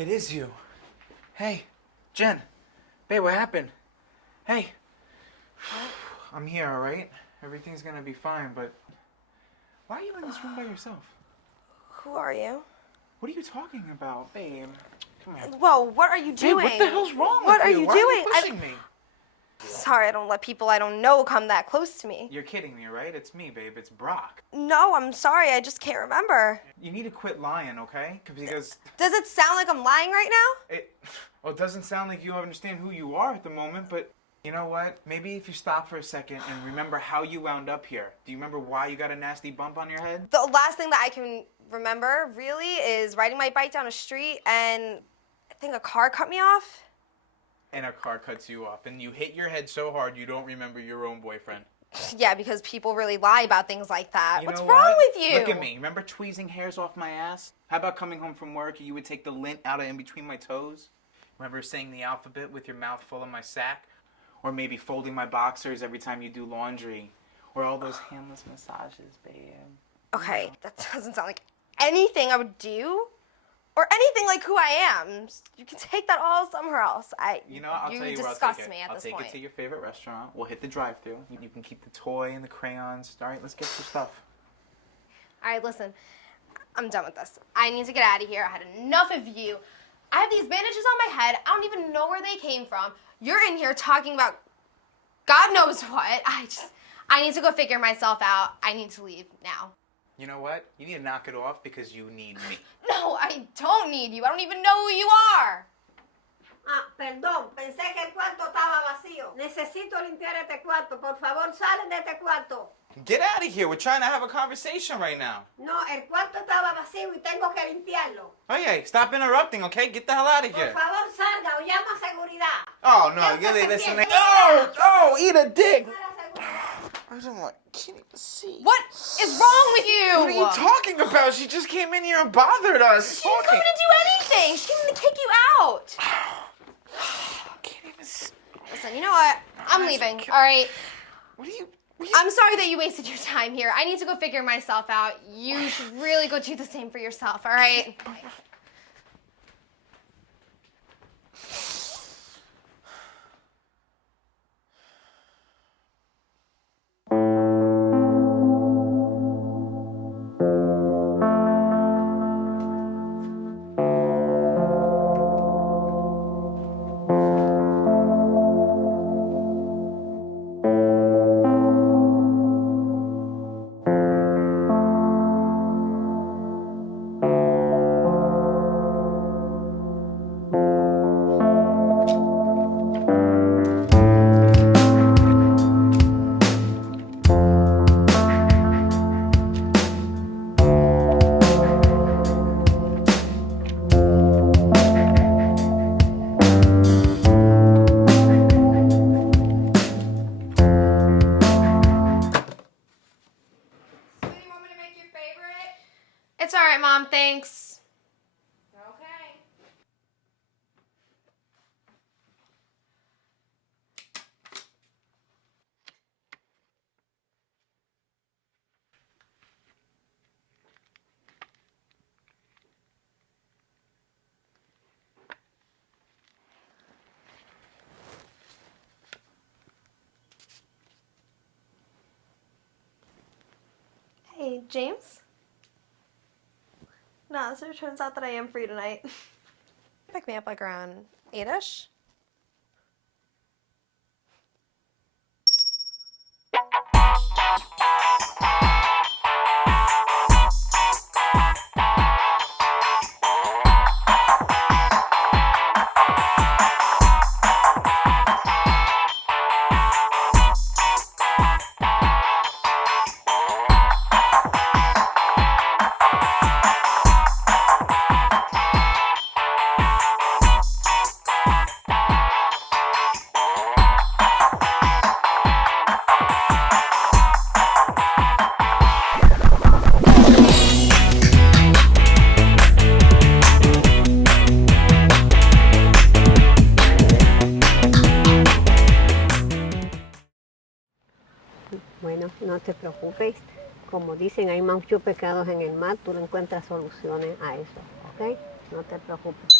It is you. Hey, Jen. Babe, what happened? Hey. I'm here, alright? Everything's gonna be fine, but why are you in this room by yourself? Who are you? What are you talking about, babe? Come here. Whoa, what are you doing? Babe, what the hell's wrong what with you? What are Why you are you doing? pushing me? Sorry, I don't let people I don't know come that close to me. You're kidding me, right? It's me, babe. It's Brock. No, I'm sorry. I just can't remember. You need to quit lying, okay? Because Does it sound like I'm lying right now? it doesn't sound like you understand who you are at the moment, but you know what? Maybe if you stop for a second and remember how you wound up here. Do you remember why you got a nasty bump on your head? The last thing that I can remember, really, is riding my bike down a street and I think a car cut me off. And a car cuts you off, and you hit your head so hard you don't remember your own boyfriend. Yeah, because people really lie about things like that. What's know wrong what? with you? Look at me. Remember tweezing hairs off my ass? How about coming home from work and you would take the lint out of in between my toes? Remember saying the alphabet with your mouth full of my sack? Or maybe folding my boxers every time you do laundry? Or all those handless massages, babe? Okay, that doesn't sound like anything I would do. Or anything like who I am. You can take that all somewhere else. You know what? I'll tell you where I'll disgust take it. me at I'll this take point. it to your favorite restaurant. We'll hit the drive-thru. You can keep the toy and the crayons. All right, let's get your stuff. All right, listen. I'm done with this. I need to get out of here. I had enough of you. I have these bandages on my head. I don't even know where they came from. You're in here talking about God knows what. I need to go figure myself out. I need to leave now. You know what? You need to knock it off because you need me. No, I don't need you. I don't even know who you are. Ah, perdón, pensé que el cuarto estaba vacío. Necesito limpiar este cuarto. Por favor, salen de este cuarto. Get out of here. We're trying to have a conversation right now. No, el cuarto estaba vacío y tengo que limpiarlo. Hey, stop interrupting, okay? Get the hell out of here. Por favor, salga o llama a seguridad. Oh, no, Ya you're usted se listening. piensa. Oh, eat a dick. Llama a la seguridad. I don't can't even see. What is wrong with you? What are you talking about? She just came in here and bothered us. She didn't come in to do anything. She came in to kick you out. Can't even see. Listen, you know what? I'm leaving, all right? What are you... I'm sorry that you wasted your time here. I need to go figure myself out. You should really go do the same for yourself, all right? It's all right, Mom. Thanks. Okay. Hey, James? No, so it turns out that I am free tonight. Pick me up like around 8-ish. Bueno, no te preocupes. Como dicen, hay muchos pecados en el mar. Tú le encuentras soluciones a eso, ¿ok? No te preocupes.